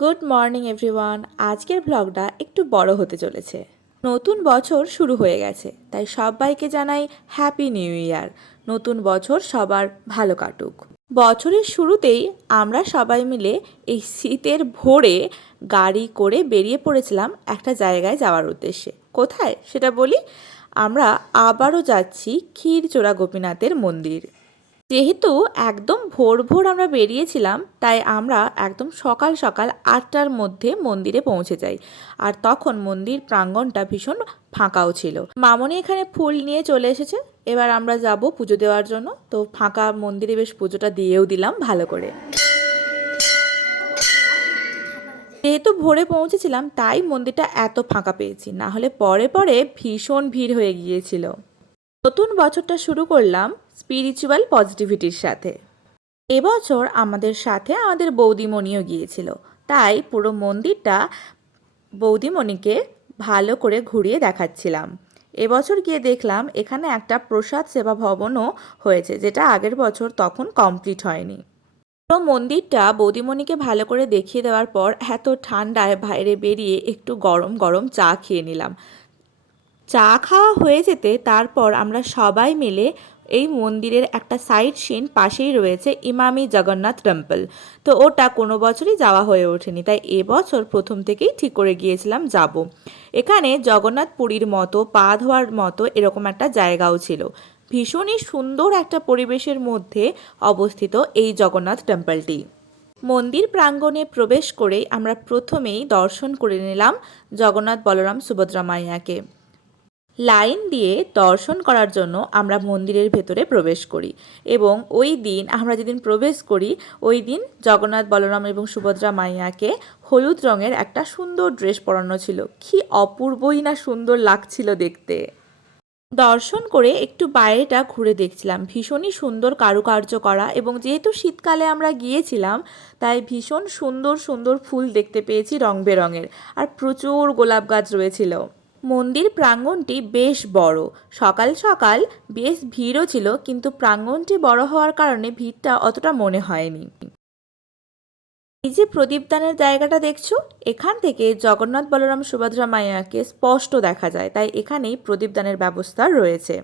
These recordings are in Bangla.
Good morning everyone. আজকের ব্লগটা একটু বড় হতে চলেছে। নতুন বছর শুরু হয়ে গেছে, তাই সবাইকে জানাই হ্যাপি নিউ ইয়ার। নতুন বছর সবার ভালো কাটুক। বছরের শুরুতেই আমরা সবাই মিলে এই শীতের ভোরে গাড়ি করে বেরিয়ে পড়েছিলাম একটা জায়গায় যাওয়ার উদ্দেশ্যে। কোথায় সেটা বলি, আমরা আবারও যাচ্ছি ক্ষীরচোরা গোপীনাথের মন্দির। যেহেতু একদম ভোর ভোর আমরা বেরিয়েছিলাম, তাই আমরা একদম সকাল সকাল ৮টার মধ্যে মন্দিরে পৌঁছে যাই। আর তখন মন্দির প্রাঙ্গণটা ভীষণ ফাঁকাও ছিল। মামনি এখানে ফুল নিয়ে চলে এসেছে। এবার আমরা যাব পুজো দেওয়ার জন্য। তো ফাঁকা মন্দিরে বেশ পুজোটা দিয়েও দিলাম ভালো করে। যেহেতু ভোরে পৌঁছেছিলাম, তাই মন্দিরটা এত ফাঁকা পেয়েছি, না হলে পরে পরে ভীষণ ভিড় হয়ে গিয়েছিল। নতুন বছরটা শুরু করলাম স্পিরিচুয়াল পজিটিভিটির সাথে। এবছর আমাদের সাথে আমাদের বৌদিমণিও গিয়েছিল, তাই পুরো মন্দিরটা বৌদিমণিকে ভালো করে ঘুরিয়ে দেখাচ্ছিলাম। এবছর গিয়ে দেখলাম এখানে একটা প্রসাদ সেবা ভবনও হয়েছে, যেটা আগের বছর তখন কমপ্লিট হয়নি। পুরো মন্দিরটা বৌদিমণিকে ভালো করে দেখিয়ে দেওয়ার পর এত ঠান্ডায় বাইরে বেরিয়ে একটু গরম গরম চা খেয়ে নিলাম। চা খাওয়া হয়ে যেতে তারপর আমরা সবাই মিলে এই মন্দিরের একটা সাইড সিন পাশেই রয়েছে ইমামি জগন্নাথ টেম্পল। তো ওটা কোনো বছরই যাওয়া হয়ে ওঠেনি, তাই এবছর প্রথম থেকেই ঠিক করে গিয়েছিলাম যাব। এখানে জগন্নাথ পুরীর মতো পা ধোয়ার মতো এরকম একটা জায়গাও ছিল। ভীষণই সুন্দর একটা পরিবেশের মধ্যে অবস্থিত এই জগন্নাথ টেম্পলটি। মন্দির প্রাঙ্গণে প্রবেশ করেই আমরা প্রথমেই দর্শন করে নিলাম জগন্নাথ বলরাম সুভদ্রা মাইয়াকে। লাইন দিয়ে দর্শন করার জন্য আমরা মন্দিরের ভেতরে প্রবেশ করি, এবং ওই দিন আমরা যেদিন প্রবেশ করি ওই দিন জগন্নাথ বলরাম এবং সুভদ্রা মাইয়াকে হলুদ রঙের একটা সুন্দর ড্রেস পরানো ছিল। কি অপূর্বই না সুন্দর লাগছিল দেখতে। দর্শন করে একটু বাইরেটা ঘুরে দেখছিলাম, ভীষণই সুন্দর কারুকার্য করা, এবং যেহেতু শীতকালে আমরা গিয়েছিলাম তাই ভীষণ সুন্দর সুন্দর ফুল দেখতে পেয়েছি রং বেরঙের, আর প্রচুর গোলাপ গাছ রয়েছিল। মন্দির প্রাঙ্গণটি বেশ বড়। সকাল সকাল বেশ ভিড়ও ছিল, কিন্তু প্রাঙ্গণটি বড় হওয়ার কারণে ভিড়টা অতটা মনে হয়নি। এই যে প্রদীপদানের জায়গাটা দেখছো, এখান থেকে জগন্নাথ বলরাম সুভদ্রা মাইয়াকে স্পষ্ট দেখা যায়, তাই এখানেই প্রদীপদানের ব্যবস্থা রয়েছে।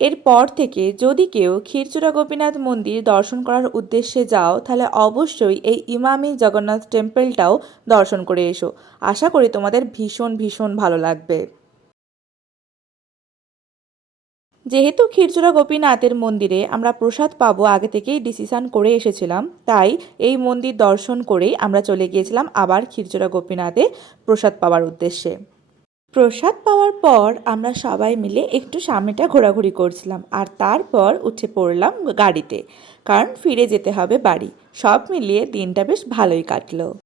এরপর থেকে যদি কেউ ক্ষীরচোরা গোপীনাথ মন্দির দর্শন করার উদ্দেশ্যে যাও, তাহলে অবশ্যই এই ইমামি জগন্নাথ টেম্পলটাও দর্শন করে এসো। আশা করি তোমাদের ভীষণ ভীষণ ভালো লাগবে। যেহেতু ক্ষীরচোরা গোপীনাথের মন্দিরে আমরা প্রসাদ পাবো আগে থেকেই ডিসিশন করে এসেছিলাম, তাই এই মন্দির দর্শন করেই আমরা চলে গিয়েছিলাম আবার ক্ষীরচোরা গোপীনাথে প্রসাদ পাওয়ার উদ্দেশ্যে। প্রসাদ পাওয়ার পর আমরা সবাই মিলে একটু সামনেটা ঘোরাঘুরি করছিলাম, আর তারপর উঠে পড়লাম গাড়িতে, কারণ ফিরে যেতে হবে বাড়ি। সব মিলিয়ে দিনটা বেশ ভালোই কাটলো।